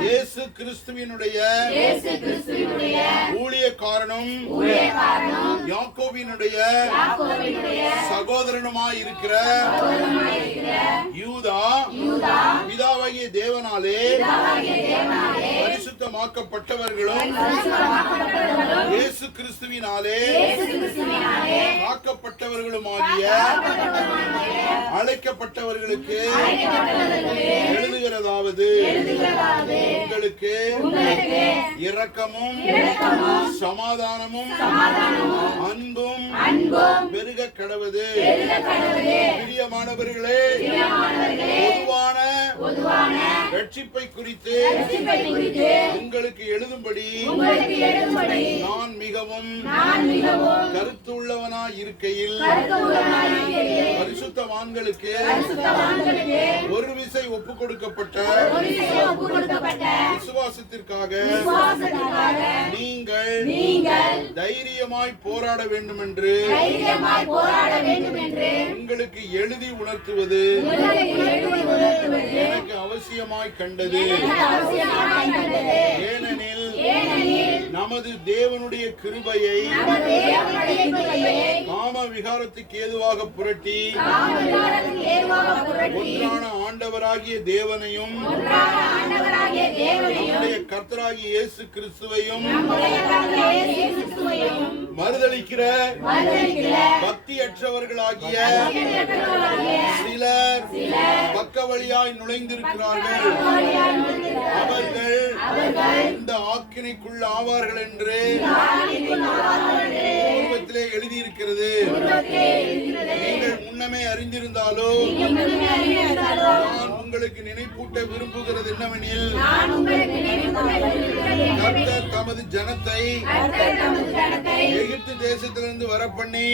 இயேசு கிறிஸ்துவினுடைய ஊழியக்காரனும் யாக்கோபினுடைய யாக்கோபினுடைய சகோதரனுமாய் இருக்கிற யூதா பிதாவாகிய தேவனாலே பரிசுத்தமாக்கப்பட்டவர்களும் இயேசு கிறிஸ்துவினாலே இயேசு கிறிஸ்துவினாலே காக்கப்பட்டவர்களுமாகிய அழைக்கப்பட்டவர்களுக்கு எழுதுகிறதாவது. உங்களுக்கு இரக்கமும் சமாதானமும் அன்பும் பெருக கடவுது பிரியமானவர்களே பொதுவான ரட்சிப்பை குறித்து உங்களுக்கு எழுதும்படி நான் மிகவும் கருத்துள்ளவனாய் இருக்கையில். பரிசுத்தவான்களுக்கு ஒரு விசை ஒப்பு கொடுக்கப்பட்ட விசுவாசத்திற்காக நீங்கள் தைரியமாய் போராட வேண்டும் என்று உங்களுக்கு எழுதி உணர்த்துவது அவசியமாய் கண்டது. ஏனெனில் நமது தேவனுடைய கிருபையை காம விகாரத்துக்கு ஏதுவாக புரட்டி ஒன்றான ஆண்டவராகிய தேவனையும் நம்முடைய கர்த்தராகிய இயேசு கிறிஸ்துவையும் மறுதளிக்கிற பக்தியற்றவர்களாகிய சிலர் பக்க வழியாய் நுழைந்திருக்கிறார்கள். அவர்கள் இந்த ஆக்கினைக்குள் ஆவார்கள் என்று எழுதியிருக்கிறது. நீங்கள் முன்னமே அறிந்திருந்தாலோ நான் உங்களுக்கு நினைப்பூட்ட விரும்புகிறது என்னவெனில் கர்த்தர் தமது ஜனத்தை எகிப்து தேசத்திலிருந்து வரப்பண்ணி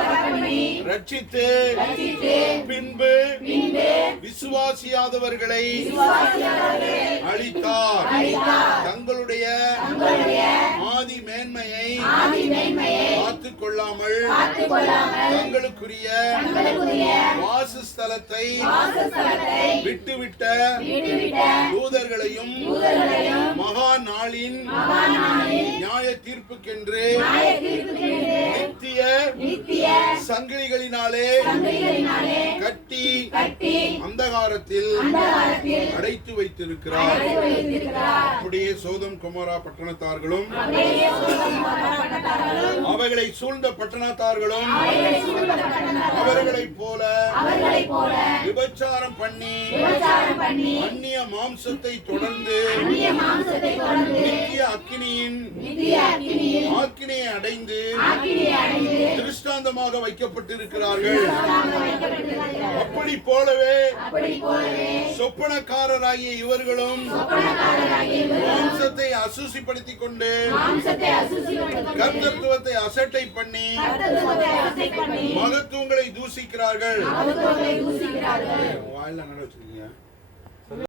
வரப்பண்ணி ரட்சித்து பின்பு விசுவாசியாதவர்களை அழித்தார். அழித்தார். தங்களுடைய மேன்மையை காத்துக் கொள்ளாமல் தங்களுக்குரிய வாசஸ்தலத்தை விட்டுவிட்ட தூதர்களையும் மகா நாளின் நியாய தீர்ப்புக்கென்று நித்திய நித்திய சங்கிலிகளினாலே கட்டி கட்டி அந்தகாரத்தில் அந்தகாரத்தில் அடைத்து வைத்திருக்கிறார் அடைத்து வைத்திருக்கிறார். அப்படியே சோதம் குமாரா பட்டணத்தார்களும் அவைகளை சூழ்ந்த பட்டணத்தார்களும் அவர்களைப் போல விபச்சாரம் பண்ணி அந்நிய மாம்சத்தை தொடர்ந்து நித்திய அக்கினியின் ஆக்கினியை அடைந்து திருஷ்டாந்தமாக வைக்கப்பட்டிருக்கிறார்கள். அப்படி போலவே சொப்பனக்காரராகிய இவர்களும் அசுசிப்படுத்திக் கொண்டு கர்த்தத்துவத்தை அசட்டை பண்ணி மகத்துவங்களை தூசிக்கிறார்கள். மகத்துவங்களை தூசிக்கிறார்கள். வாயில நட வச்சிருக்கீங்க.